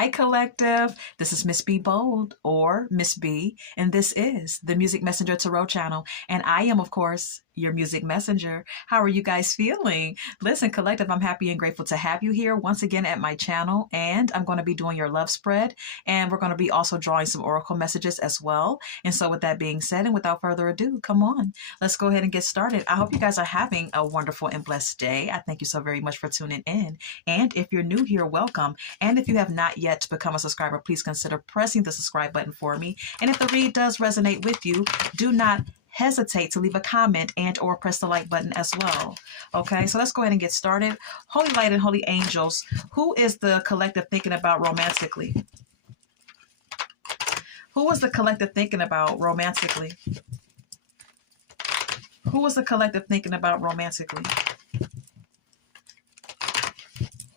Hi, collective. This is Miss B Bold or Miss B, and this is the Music Messenger Tarot channel. And I am, of course, your music messenger. How are you guys feeling? Listen, collective, I'm happy and grateful to have you here once again at my channel. And I'm going to be doing your love spread, and we're going to be also drawing some oracle messages as well. And so, with that being said, and without further ado, come on, let's go ahead and get started. I hope you guys are having a wonderful and blessed day. I thank you so very much for tuning in. And if you're new here, welcome. And if you have not yet become a subscriber, please consider pressing the subscribe button for me. And if the read does resonate with you, do not hesitate to leave a comment and or press the like button as well. Okay, so let's go ahead and get started. Holy light and holy angels, who is the collective thinking about romantically? Who is the collective thinking about romantically? Who is the collective thinking about romantically?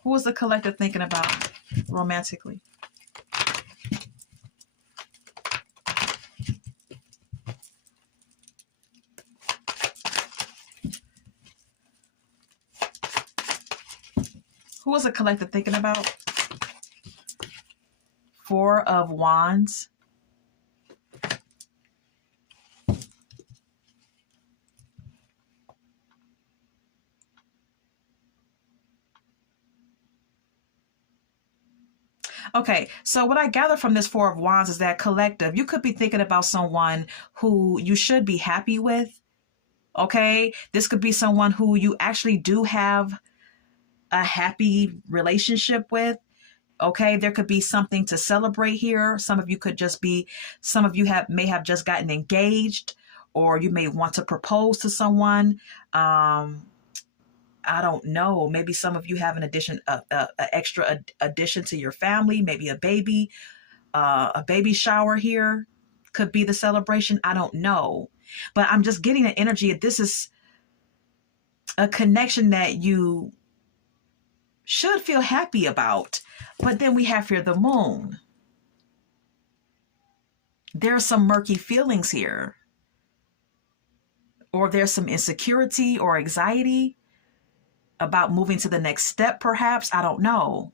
Who is the collective thinking about romantically? Who is the collective thinking about? Four of Wands. Okay, so what I gather from this Four of Wands is that collective, you could be thinking about someone who you should be happy with. Okay, this could be someone who you actually do have a happy relationship with. Okay, there could be something to celebrate here. Some of you may have just gotten engaged, or you may want to propose to someone. I don't know. Maybe some of you have an extra addition to your family. Maybe a baby shower here could be the celebration. I don't know, but I'm just getting an energy. This is a connection that you should feel happy about. But then we have here the moon. There's some murky feelings here, or there's some insecurity or anxiety about moving to the next step, perhaps. I don't know.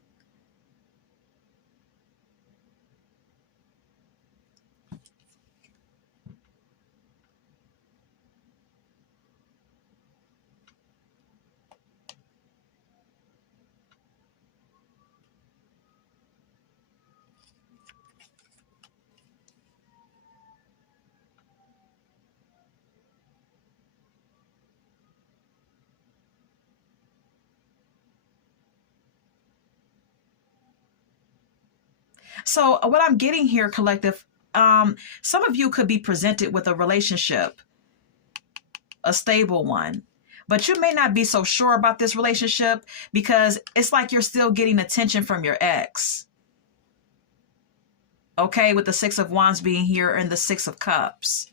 So what I'm getting here, collective, some of you could be presented with a relationship, a stable one, but you may not be so sure about this relationship because it's like you're still getting attention from your ex. Okay, with the Six of Wands being here and the Six of Cups.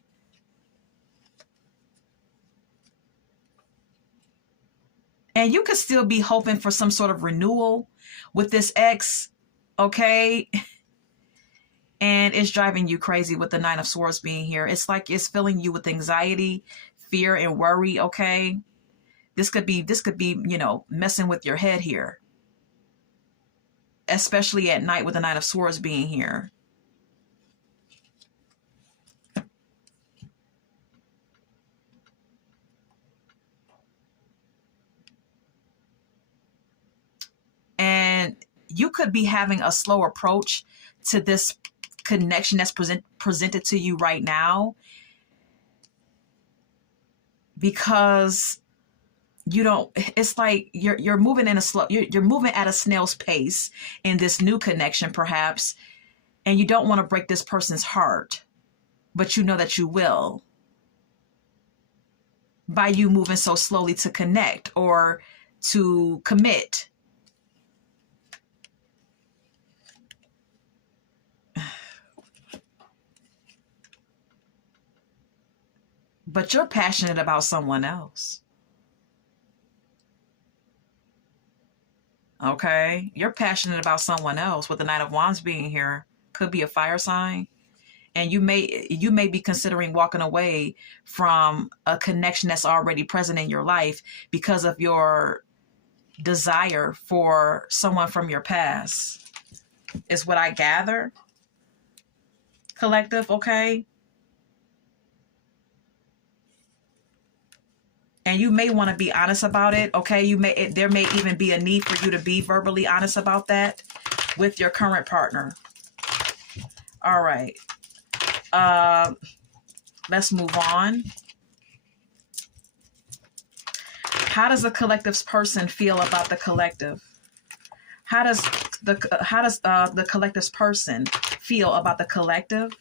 And you could still be hoping for some sort of renewal with this ex, okay? And it's driving you crazy with the Nine of Swords being here. It's like it's filling you with anxiety, fear, and worry, okay? This could be, messing with your head here. Especially at night with the Nine of Swords being here. And you could be having a slow approach to this connection that's presented to you right now, because it's like you're moving in a slow, you're moving at a snail's pace in this new connection, perhaps, and you don't want to break this person's heart, but you know that you will by you moving so slowly to connect or to commit. But you're passionate about someone else. Okay? You're passionate about someone else with the Knight of Wands being here. Could be a fire sign. And you may be considering walking away from a connection that's already present in your life because of your desire for someone from your past. is what I gather. Collective, okay? And you may want to be honest about it, okay? There may even be a need for you to be verbally honest about that with your current partner. All right. Let's move on. How does the collective's person feel about the collective? How does the collective's person feel about the collective?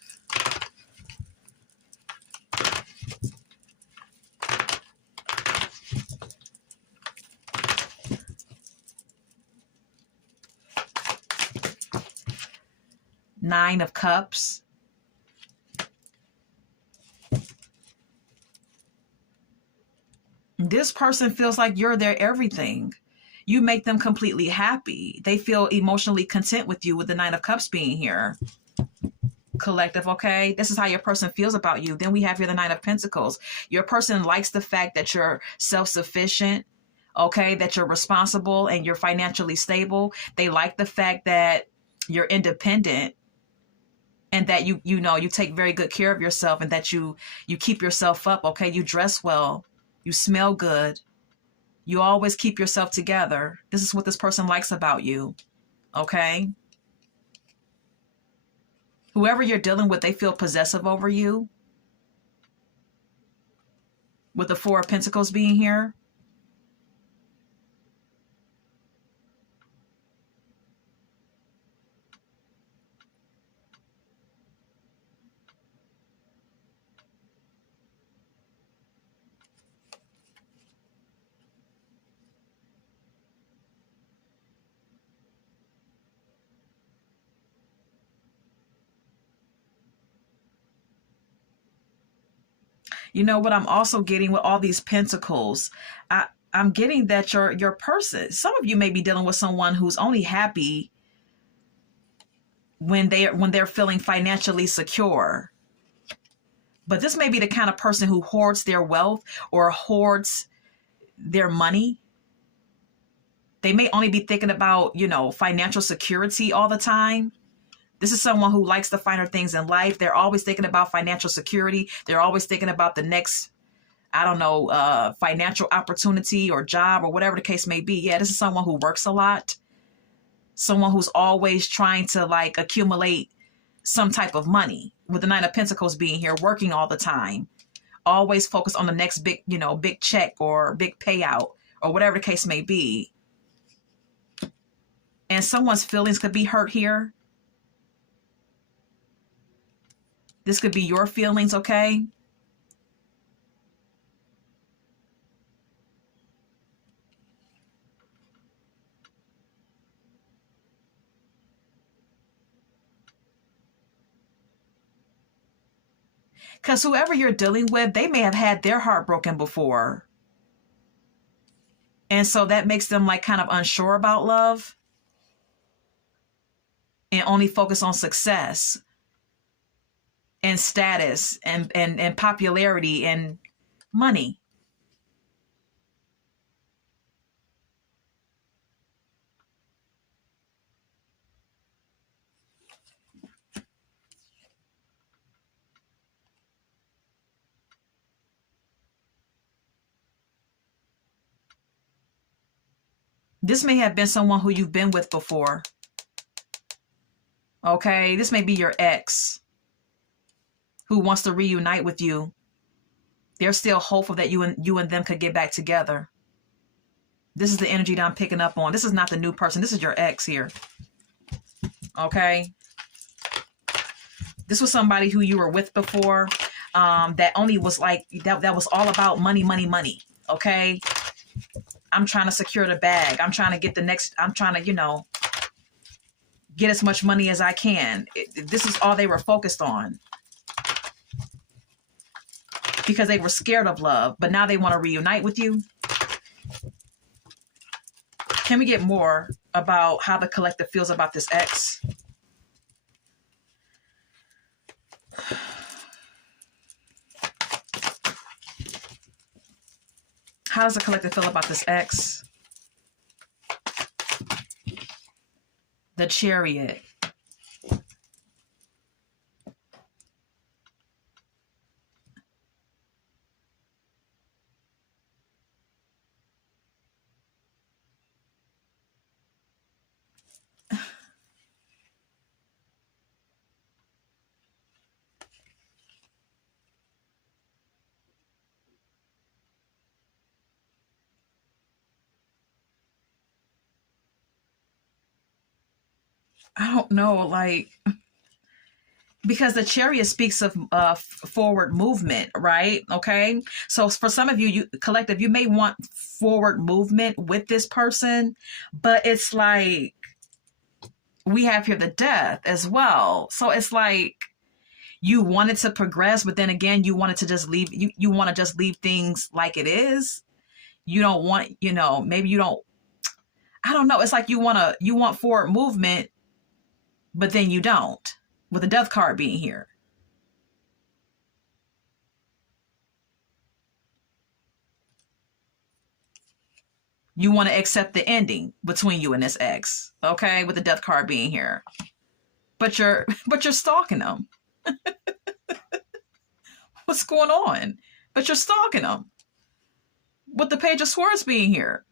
Nine of Cups. This person feels like you're their everything. You make them completely happy. They feel emotionally content with you with the Nine of Cups being here. Collective, okay? This is how your person feels about you. Then we have here the Nine of Pentacles. Your person likes the fact that you're self-sufficient, okay? That you're responsible and you're financially stable. They like the fact that you're independent and that you take very good care of yourself and that you keep yourself up, okay? You dress well. You smell good. You always keep yourself together. This is what this person likes about you, okay? Whoever you're dealing with, they feel possessive over you. With the Four of Pentacles being here. You know what I'm also getting with all these pentacles? I'm getting that your person, some of you may be dealing with someone who's only happy when they're feeling financially secure. But this may be the kind of person who hoards their wealth or hoards their money. They may only be thinking about, financial security all the time. This is someone who likes the finer things in life. They're always thinking about financial security. They're always thinking about the next, financial opportunity or job or whatever the case may be. Yeah, this is someone who works a lot. Someone who's always trying to accumulate some type of money. With the Nine of Pentacles being here, working all the time. Always focused on the next big check or big payout or whatever the case may be. And someone's feelings could be hurt here. This could be your feelings, okay? Because whoever you're dealing with, they may have had their heart broken before. And so that makes them kind of unsure about love and only focus on success and status and popularity and money. This may have been someone who you've been with before. Okay, this may be your ex who wants to reunite with you. They're still hopeful that you and them could get back together. This is the energy that I'm picking up on. This is not the new person. This is your ex here. Okay. This was somebody who you were with before, that only was that was all about money, money, money. Okay. I'm trying to secure the bag. I'm trying to get the next, I'm trying to, get as much money as I can. This is all they were focused on. Because they were scared of love, but now they want to reunite with you. Can we get more about how the collective feels about this ex? How does the collective feel about this ex? The Chariot. I don't know, like, because the chariot speaks of forward movement, right? Okay. So for some of you, you collective, you may want forward movement with this person, but it's like we have here the death as well. So it's like you wanted to progress, but then again, you wanted to just leave, you want to just leave things like it is. You don't want, maybe you don't, I don't know. It's like you want forward movement, but then you don't, with the death card being here. You want to accept the ending between you and this ex, okay, with the death card being here. But you're stalking them. What's going on? But you're stalking them with the page of swords being here.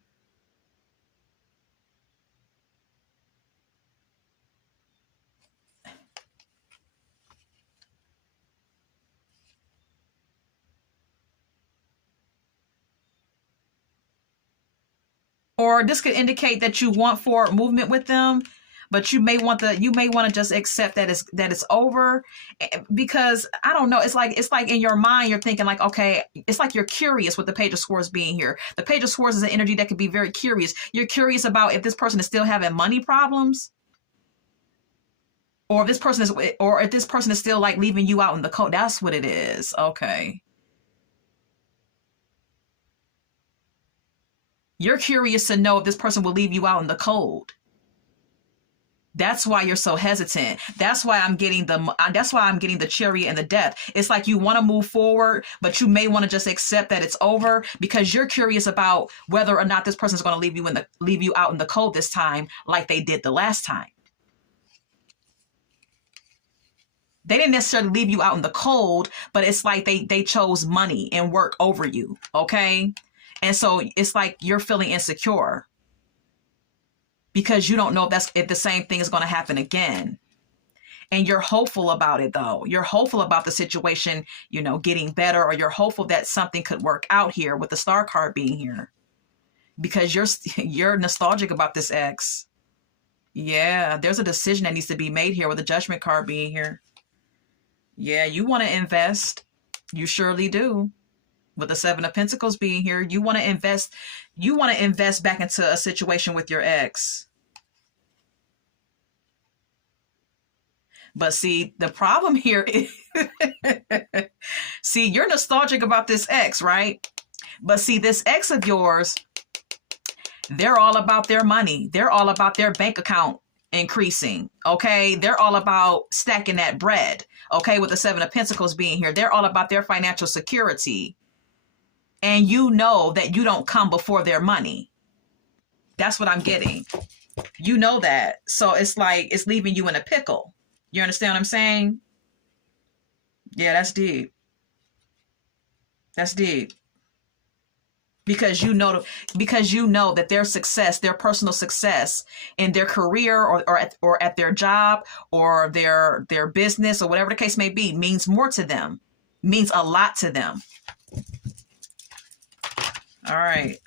Or this could indicate that you want forward movement with them, but you may want to just accept that it's over, because I don't know. It's like in your mind you're thinking like, okay, it's like you're curious with the page of swords being here. The page of swords is an energy that could be very curious. You're curious about if this person is still having money problems, or if this person is still like leaving you out in the cold. That's what it is. Okay. You're curious to know if this person will leave you out in the cold. That's why you're so hesitant. That's why I'm getting the chariot and the death. It's like you want to move forward, but you may want to just accept that it's over because you're curious about whether or not this person's going to leave you out in the cold this time, like they did the last time. They didn't necessarily leave you out in the cold, but it's like they chose money and work over you. Okay. And so it's like you're feeling insecure because you don't know if the same thing is going to happen again. And you're hopeful about it, though. You're hopeful about the situation, getting better, or you're hopeful that something could work out here with the star card being here because you're nostalgic about this ex. Yeah, there's a decision that needs to be made here with the judgment card being here. Yeah, you want to invest. You surely do. With the Seven of Pentacles being here, you want to invest back into a situation with your ex. But see, the problem here is, see, you're nostalgic about this ex, right? But see, this ex of yours, they're all about their money. They're all about their bank account increasing. Okay. They're all about stacking that bread. Okay. With the Seven of Pentacles being here, they're all about their financial security. And you know that you don't come before their money. That's what I'm getting. You know that. So it's like it's leaving you in a pickle. You understand what I'm saying? Yeah, that's deep. That's deep. Because you know that their success, their personal success in their career or at their job or their business or whatever the case may be means more to them, means a lot to them. All right.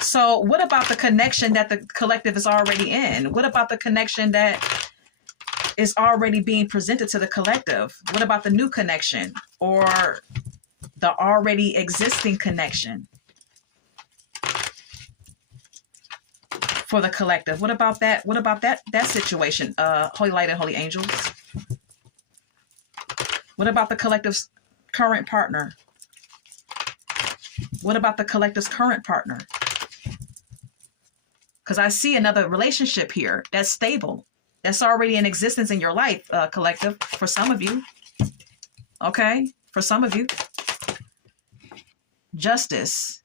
So what about the connection that the collective is already in? What about the connection that is already being presented to the collective? What about the new connection or the already existing connection for the collective? What about that? What about that situation? Holy light and holy angels. What about the collective's current partner? What about the collective's current partner? Because I see another relationship here that's stable, that's already in existence in your life, collective, for some of you. Okay, for some of you. Justice.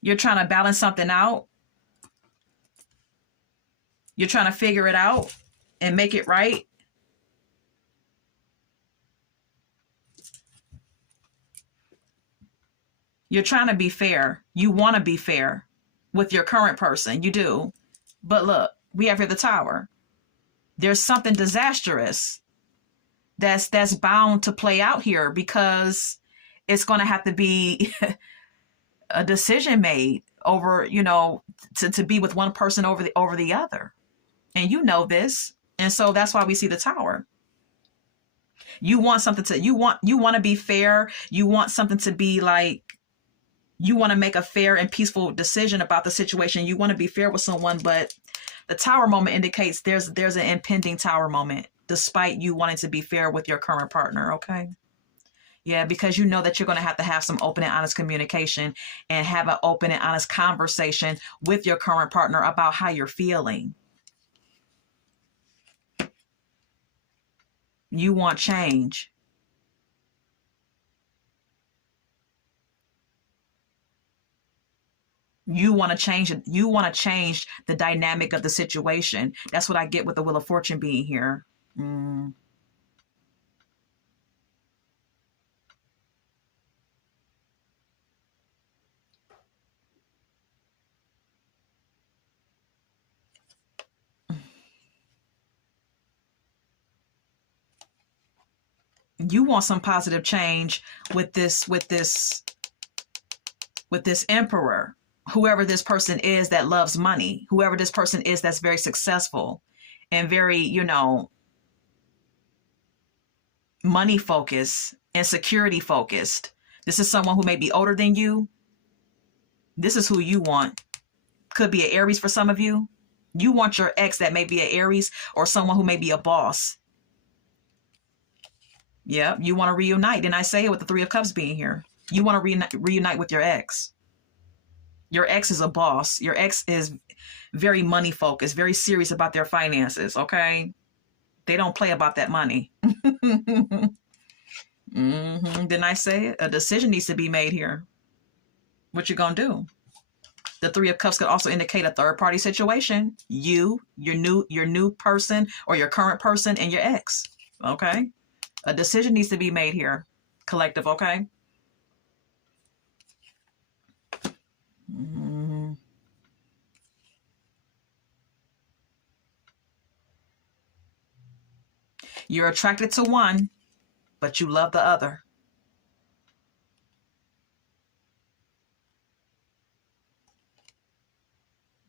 You're trying to balance something out. You're trying to figure it out and make it right. You're trying to be fair. You want to be fair with your current person. You do. But look, we have here the Tower. There's something disastrous that's bound to play out here because it's going to have to be a decision made over, you know, to be with one person over the other. And you know this. And so that's why we see the Tower. You want something to you want to be fair. You want something to be like, you want to make a fair and peaceful decision about the situation. You want to be fair with someone, but the Tower moment indicates there's an impending Tower moment, despite you wanting to be fair with your current partner. Okay. Yeah, because you know that you're going to have some open and honest communication and have an open and honest conversation with your current partner about how you're feeling. You want change. You want to change it. You want to change the dynamic of the situation. That's what I get with the Wheel of Fortune being here. Mm. You want some positive change with this emperor, whoever this person is that loves money, whoever this person is that's very successful and very, you know, money focused and security focused. This is someone who may be older than you. This is who you want. Could be an Aries for some of you. You want your ex that may be an Aries or someone who may be a boss. Yeah, you want to reunite. And I say it with the Three of Cups being here. You want to reunite with your ex. Your ex is a boss. Your ex is very money focused, very serious about their finances, okay? They don't play about that money. Didn't I say it? A decision needs to be made here. What you gonna do? The Three of Cups could also indicate a third party situation. You, your new person, or your current person, and your ex. Okay? A decision needs to be made here. Collective, okay? Mm-hmm. You're attracted to one, but you love the other.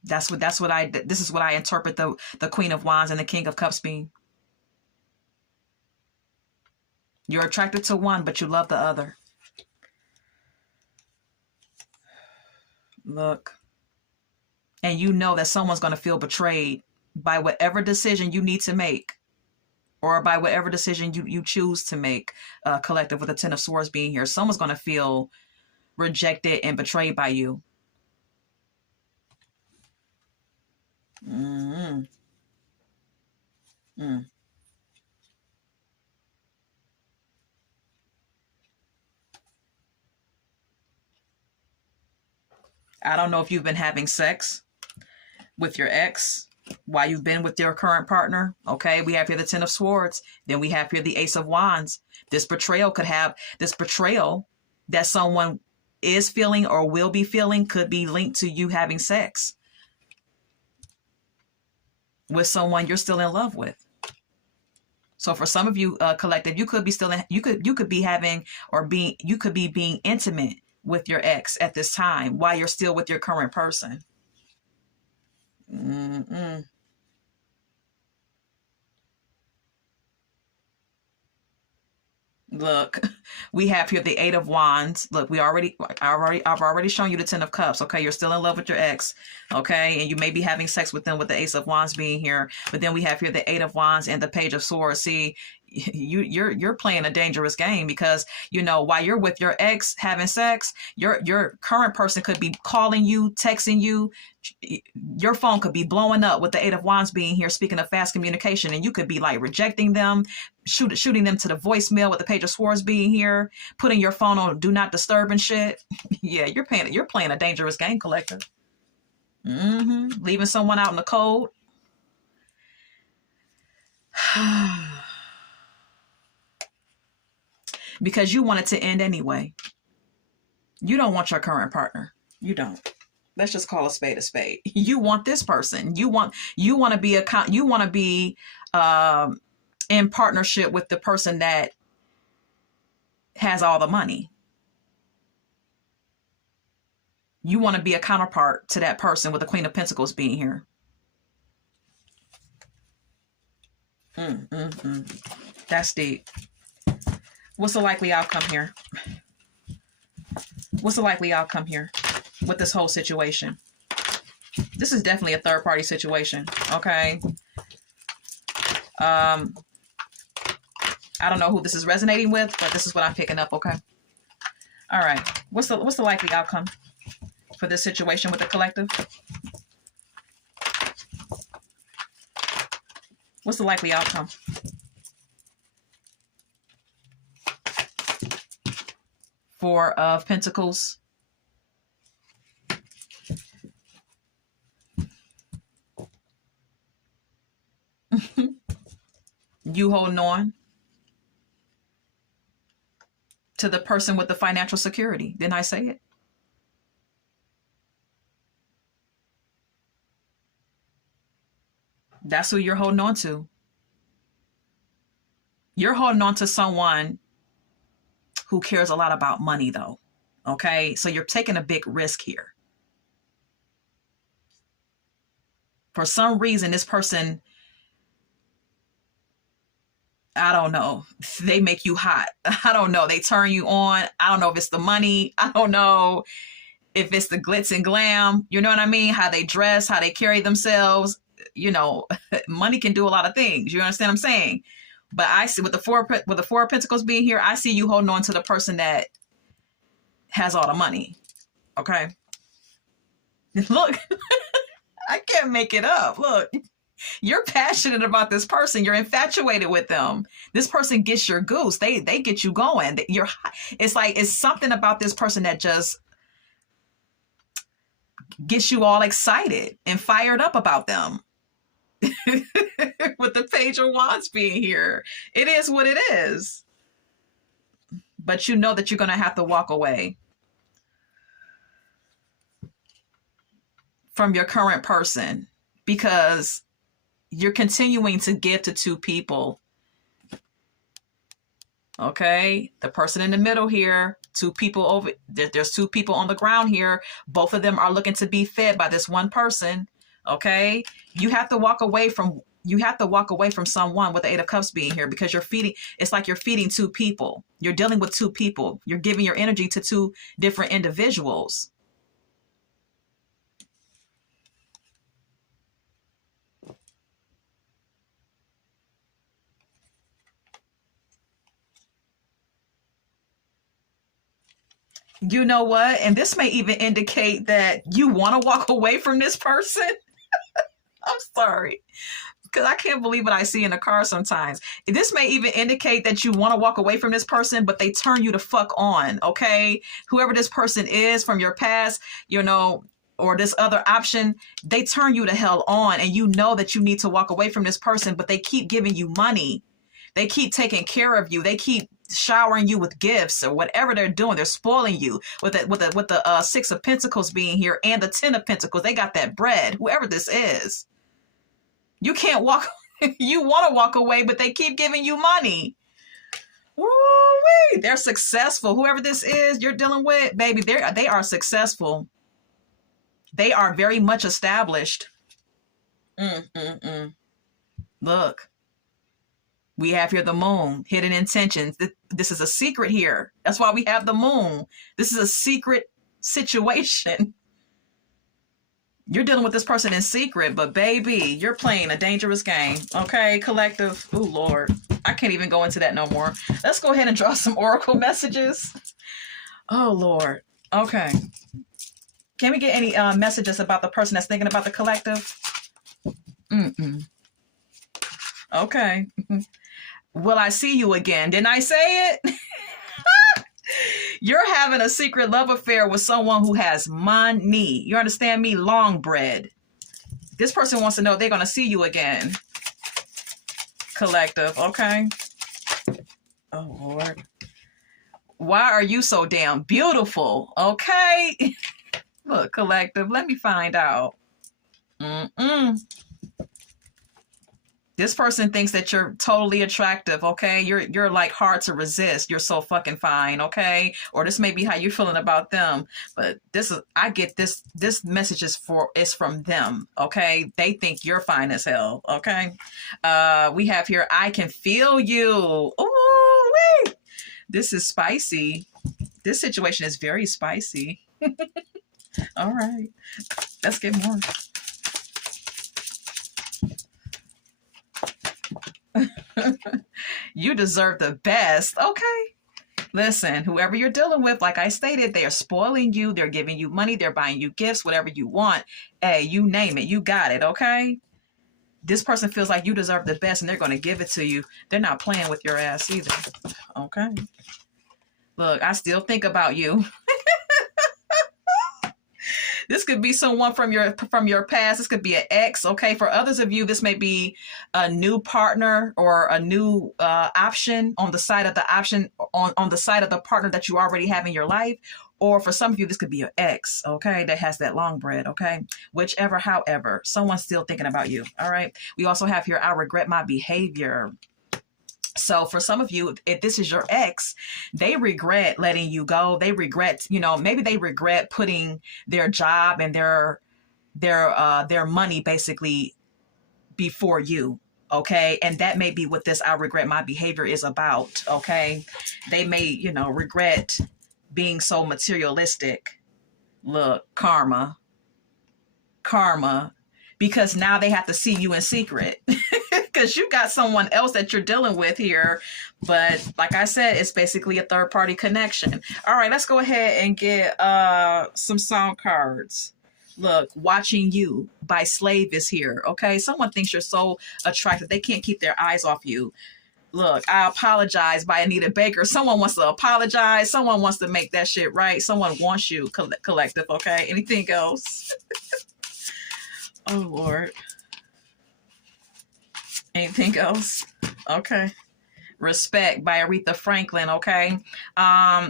This is what I interpret the Queen of Wands and the King of Cups being. You're attracted to one, but you love the other. Look. And you know that someone's going to feel betrayed by whatever decision you need to make, or by whatever decision you choose to make, collective, with the Ten of Swords being here. Someone's going to feel rejected and betrayed by you. Mm-hmm. Mm. I don't know if you've been having sex with your ex while you've been with your current partner. Okay, we have here the Ten of Swords. Then we have here the Ace of Wands. This betrayal that someone is feeling or will be feeling could be linked to you having sex with someone you're still in love with. So for some of you, collective, you could be you could be having or being you could be being intimate with your ex at this time while you're still with your current person. Mm-mm. Look, we have here the Eight of Wands. Look, I've already shown you the Ten of Cups. Okay, you're still in love with your ex. Okay, and you may be having sex with them with the Ace of Wands being here. But then we have here the Eight of Wands and the Page of Swords. See, you're playing a dangerous game, because you know while you're with your ex having sex, your current person could be calling you, texting you. Your phone could be blowing up with the Eight of Wands being here, speaking of fast communication, and you could be like rejecting them, shooting them to the voicemail with the Page of Swords being here, putting your phone on do not disturb and shit. Yeah, you're playing a dangerous game, collective. Leaving someone out in the cold. Because you want it to end anyway. You don't want your current partner. You don't. Let's just call a spade a spade. You want this person. You want to be in partnership with the person that has all the money. You want to be a counterpart to that person with the Queen of Pentacles being here. That's deep. What's the likely outcome here? What's the likely outcome here with this whole situation? This is definitely a third party situation. Okay. I don't know who this is resonating with, but this is what I'm picking up. Okay. All right. What's the likely outcome for this situation with the collective? What's the likely outcome? Four of Pentacles. You holding on to the person with the financial security. Didn't I say it? That's who you're holding on to. You're holding on to someone who cares a lot about money, though. Okay? So you're taking a big risk here. For some reason, this person, I don't know. They make you hot. I don't know. They turn you on. I don't know if it's the money. I don't know if it's the glitz and glam. You know what I mean? How they dress, how they carry themselves. You know, money can do a lot of things. You understand what I'm saying? But I see with the Four of Pentacles being here, I see you holding on to the person that has all the money. Okay. Look, I can't make it up. Look. You're passionate about this person. You're infatuated with them. This person gets your goose. They get you going. It's like, it's something about this person that just gets you all excited and fired up about them. With the Page of Wands being here, it is what it is. But you know that you're going to have to walk away from your current person because you're continuing to give to two people. Okay. The person in the middle here, two people over, there's two people on the ground here. Both of them are looking to be fed by this one person. Okay. You have to walk away from someone with the Eight of Cups being here because you're feeding, it's like you're feeding two people. You're dealing with two people. You're giving your energy to two different individuals. You know what? And this may even indicate that you want to walk away from this person. I'm sorry. Because I can't believe what I see in the car sometimes. This may even indicate that you want to walk away from this person, but they turn you the fuck on, okay? Whoever this person is from your past, you know, or this other option, they turn you the hell on, and you know that you need to walk away from this person, but they keep giving you money. They keep taking care of you. They keep showering you with gifts or whatever they're doing. They're spoiling you with the Six of Pentacles being here and the Ten of Pentacles. They got that bread, whoever this is. You can't walk. You want to walk away, but they keep giving you money. Woo-wee. They're successful. Whoever this is you're dealing with, baby, they are successful. They are very much established. Look. We have here the moon, hidden intentions. This is a secret here. That's why we have the moon. This is a secret situation. You're dealing with this person in secret, but baby, you're playing a dangerous game. Okay, collective. Oh, Lord. I can't even go into that no more. Let's go ahead and draw some oracle messages. Oh, Lord. Okay. Can we get any messages about the person that's thinking about the collective? Okay. Will I see you again? Didn't I say it? You're having a secret love affair with someone who has money. You understand me? Long bread. This person wants to know if they're going to see you again. Collective. Okay. Oh, Lord. Why are you so damn beautiful? Okay. Look, collective. Let me find out. This This person thinks that you're totally attractive, okay? You're like hard to resist. You're so fucking fine, okay? Or this may be how you're feeling about them. But I get this message is from them, okay? They think you're fine as hell, okay? We have here, I can feel you. Ooh, wee. This is spicy. This situation is very spicy. All right. Let's get more. You deserve the best. Okay. Listen, whoever you're dealing with, like I stated, they are spoiling you. They're giving you money. They're buying you gifts, whatever you want. Hey, you name it. You got it. Okay. This person feels like you deserve the best and they're going to give it to you. They're not playing with your ass either. Okay. Look, I still think about you. This could be someone from your past. This could be an ex. Okay. For others of you, this may be a new partner or a new option on the side of the on the side of the partner that you already have in your life. Or for some of you, this could be your ex. Okay. That has that long bread. Okay. Whichever, however, someone's still thinking about you. All right. We also have here, I regret my behavior. So for some of you, if this is your ex, they regret letting you go. They regret, maybe they regret putting their job and their money basically before you. Okay. And that may be what this I regret my behavior is about. Okay. They may, regret being so materialistic. Look, karma, because now they have to see you in secret. Because you got someone else that you're dealing with here. But like I said, it's basically a third party connection. All right, let's go ahead and get some sound cards. Look, Watching You by Slave is here. Okay, someone thinks you're so attractive. They can't keep their eyes off you. Look, I Apologize by Anita Baker. Someone wants to apologize. Someone wants to make that shit right. Someone wants you, collective. Okay, anything else? Oh, Lord. Anything else? Okay. Respect by Aretha Franklin. Okay.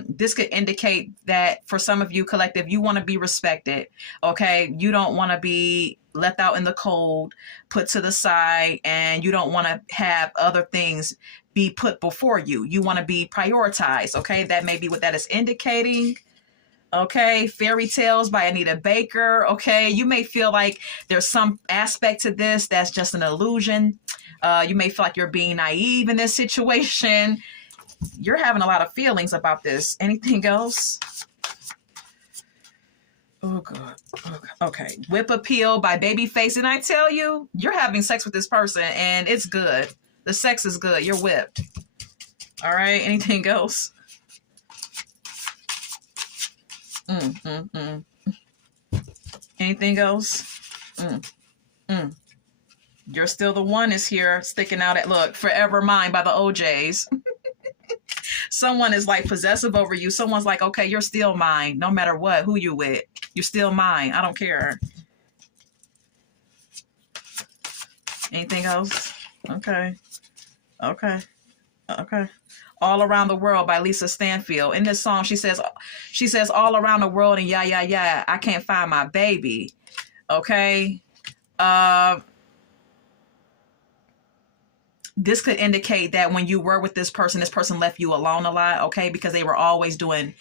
This could indicate that for some of you, collective, you want to be respected. Okay. You don't want to be left out in the cold, put to the side, and you don't want to have other things be put before you. You want to be prioritized. Okay. That may be what that is indicating. Okay, Fairy Tales by Anita Baker. Okay, you may feel like there's some aspect to this that's just an illusion. You may feel like you're being naive in this situation. You're having a lot of feelings about this. Anything else? Oh, God. Okay, Whip Appeal by Babyface. And I tell you, you're having sex with this person and it's good. The sex is good. You're whipped. All right, anything else? Anything else? You're Still the One is here, sticking out at, look, Forever Mine by the OJs. Someone is like possessive over you. Someone's like, okay, you're still mine, no matter what, who you with. You're still mine. I don't care. Anything else? Okay. All Around the World by Lisa Stanfield. In this song, she says, all around the world and yeah, I can't find my baby. Okay. This could indicate that when you were with this person left you alone a lot. Okay. Because they were always doing,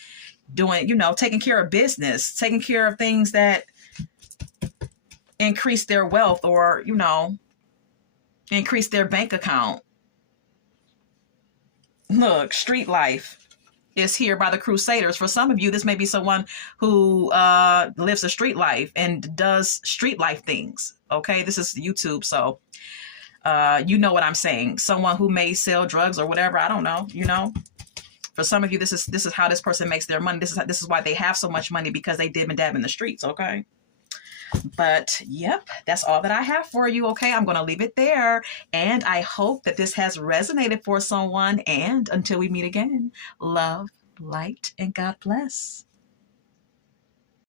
taking care of business, taking care of things that increase their wealth or, increase their bank account. Look, Street Life is here by the Crusaders. For some of you, this may be someone who lives a street life and does street life things. Okay, this is YouTube, so you know what I'm saying. Someone who may sell drugs or whatever. I don't know. For some of you, this is how this person makes their money. This is why they have so much money, because they dib and dab in the streets. Okay. But yep, that's all that I have for you. Okay, I'm going to leave it there. And I hope that this has resonated for someone. And until we meet again, love, light, and God bless.